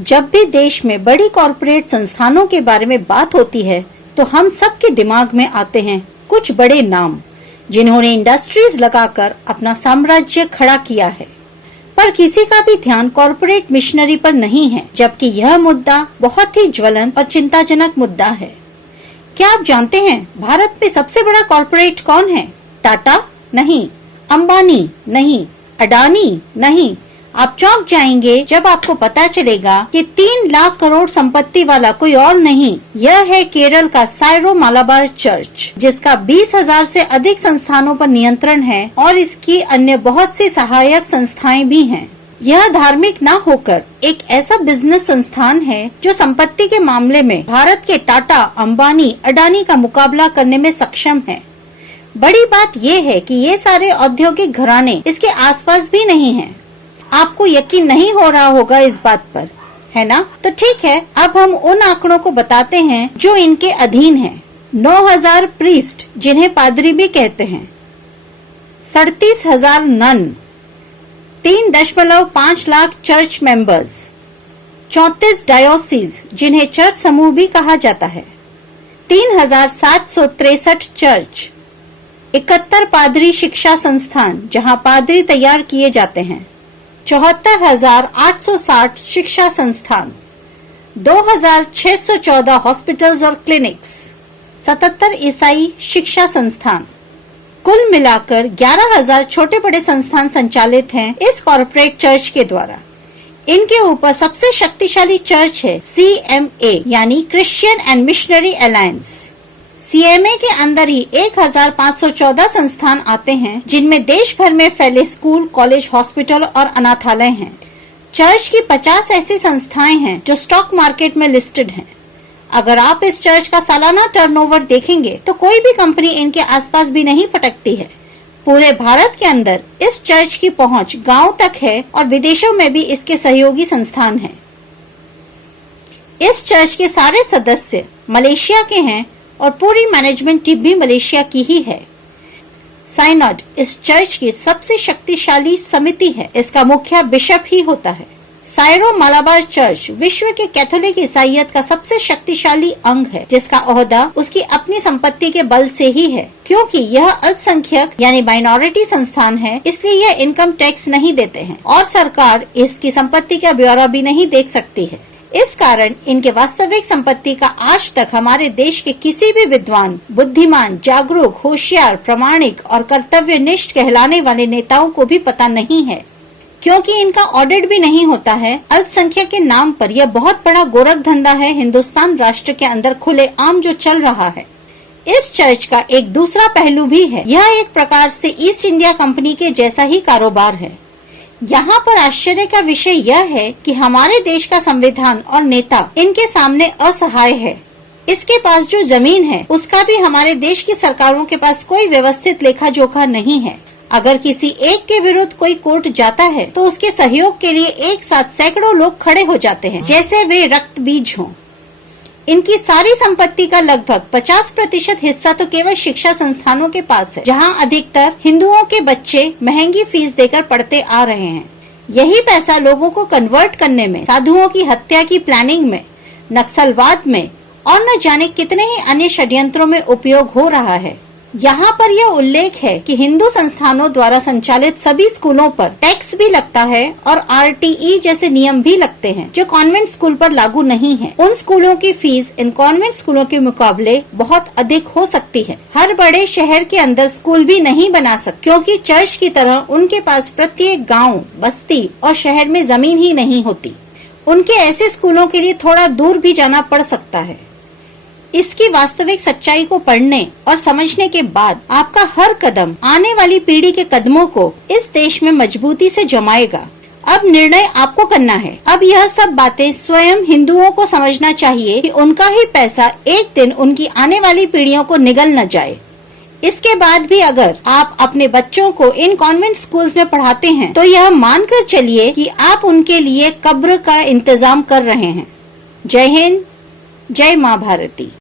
जब भी देश में बड़ी कॉरपोरेट संस्थानों के बारे में बात होती है तो हम सबके दिमाग में आते हैं कुछ बड़े नाम, जिन्होंने इंडस्ट्रीज लगाकर अपना साम्राज्य खड़ा किया है। पर किसी का भी ध्यान कॉरपोरेट मिशनरी पर नहीं है, जबकि यह मुद्दा बहुत ही ज्वलंत और चिंताजनक मुद्दा है। क्या आप जानते हैं भारत में सबसे बड़ा कॉरपोरेट कौन है? टाटा नहीं, अंबानी नहीं, अडानी नहीं। आप चौंक जाएंगे जब आपको पता चलेगा कि 3 लाख करोड़ संपत्ति वाला कोई और नहीं, यह है केरल का सायरो मालाबार चर्च, जिसका 20,000 से अधिक संस्थानों पर नियंत्रण है और इसकी अन्य बहुत सी सहायक संस्थाएं भी हैं। यह धार्मिक न होकर एक ऐसा बिजनेस संस्थान है जो संपत्ति के मामले में भारत के टाटा, अंबानी, अडानी का मुकाबला करने में सक्षम है। बड़ी बात यह है कि ये सारे औद्योगिक घराने इसके आसपास भी नहीं हैं। आपको यकीन नहीं हो रहा होगा इस बात पर, है ना? तो ठीक है, अब हम उन आंकड़ों को बताते हैं जो इनके अधीन हैं। 9,000 प्रीस्ट, जिन्हें पादरी भी कहते हैं, 37,000 nun, 3.5 lakh church members, 34 diocese जिन्हें चर्च समूह भी कहा जाता है, 3,763 चर्च, 71 पादरी शिक्षा संस्थान जहां पादरी तैयार किए जाते हैं, 74,860 शिक्षा संस्थान, 2,614 हॉस्पिटल्स और क्लिनिक्स, 77 ईसाई शिक्षा संस्थान। कुल मिलाकर 11,000 छोटे बड़े संस्थान संचालित हैं इस कॉर्पोरेट चर्च के द्वारा। इनके ऊपर सबसे शक्तिशाली चर्च है CMA यानी Christian and machinery alliance. CMA के अंदर ही 1,514 संस्थान आते हैं, जिनमें देश भर में फैले स्कूल, कॉलेज, हॉस्पिटल और अनाथालय हैं। चर्च की 50 ऐसी संस्थाएं हैं जो स्टॉक मार्केट में लिस्टेड हैं। अगर आप इस चर्च का सालाना टर्नओवर देखेंगे तो कोई भी कंपनी इनके आसपास भी नहीं फटकती है। पूरे भारत के अंदर इस चर्च की पहुंच गांव तक है और विदेशों में भी इसके सहयोगी संस्थान हैं। इस चर्च के सारे सदस्य मलेशिया के हैं और पूरी मैनेजमेंट टीम भी मलेशिया की ही है। साइनड इस चर्च की सबसे शक्तिशाली समिति है। इसका मुखिया बिशप ही होता है। सायरो मालाबार चर्च विश्व के कैथोलिक ईसाईयत का सबसे शक्तिशाली अंग है, जिसका ओहदा उसकी अपनी संपत्ति के बल से ही है। क्योंकि यह अल्पसंख्यक यानी माइनॉरिटी संस्थान है, इसलिए यह इनकम टैक्स नहीं देते हैं और सरकार इसकी संपत्ति का ब्यौरा भी नहीं देख सकती है। इस कारण इनके वास्तविक संपत्ति का आज तक हमारे देश के किसी भी विद्वान, बुद्धिमान, जागरूक, होशियार, प्रामाणिक और कर्तव्यनिष्ठ कहलाने वाले नेताओं को भी पता नहीं है, क्योंकि इनका ऑडिट भी नहीं होता है। अल्पसंख्यक के नाम पर यह बहुत बड़ा गोरख धंधा है हिंदुस्तान राष्ट्र के अंदर खुलेआम जो चल रहा है। इस चर्च का एक दूसरा पहलू भी है। यह एक प्रकार से ईस्ट इंडिया कंपनी के जैसा ही कारोबार है। यहाँ पर आश्चर्य का विषय यह है कि हमारे देश का संविधान और नेता इनके सामने असहाय है। इसके पास जो जमीन है उसका भी हमारे देश की सरकारों के पास कोई व्यवस्थित लेखा जोखा नहीं है। अगर किसी एक के विरुद्ध कोई कोर्ट जाता है तो उसके सहयोग के लिए एक साथ सैकड़ों लोग खड़े हो जाते हैं, जैसे वे रक्त बीज हों। इनकी सारी संपत्ति का लगभग 50% हिस्सा तो केवल शिक्षा संस्थानों के पास है, जहां अधिकतर हिंदुओं के बच्चे महंगी फीस देकर पढ़ते आ रहे हैं। यही पैसा लोगों को कन्वर्ट करने में, साधुओं की हत्या की प्लानिंग में, नक्सलवाद में और न जाने कितने ही अन्य षड्यंत्रों में उपयोग हो रहा है। यहाँ पर यह उल्लेख है कि हिंदू संस्थानों द्वारा संचालित सभी स्कूलों पर टैक्स भी लगता है और RTE जैसे नियम भी लगते हैं, जो कॉन्वेंट स्कूल पर लागू नहीं है। उन स्कूलों की फीस इन कॉन्वेंट स्कूलों के मुकाबले बहुत अधिक हो सकती है। हर बड़े शहर के अंदर स्कूल भी नहीं बना सकते, क्योंकि चर्च की तरह उनके पास प्रत्येक गाँव, बस्ती और शहर में जमीन ही नहीं होती। उनके ऐसे स्कूलों के लिए थोड़ा दूर भी जाना पड़ सकता है। इसकी वास्तविक सच्चाई को पढ़ने और समझने के बाद आपका हर कदम आने वाली पीढ़ी के कदमों को इस देश में मजबूती से जमाएगा। अब निर्णय आपको करना है। अब यह सब बातें स्वयं हिंदुओं को समझना चाहिए कि उनका ही पैसा एक दिन उनकी आने वाली पीढ़ियों को निगल न जाए। इसके बाद भी अगर आप अपने बच्चों को इन कॉन्वेंट स्कूल्स में पढ़ाते हैं तो यह मानकर चलिए कि आप उनके लिए कब्र का इंतजाम कर रहे हैं। जय हिंद, जय माँ भारती।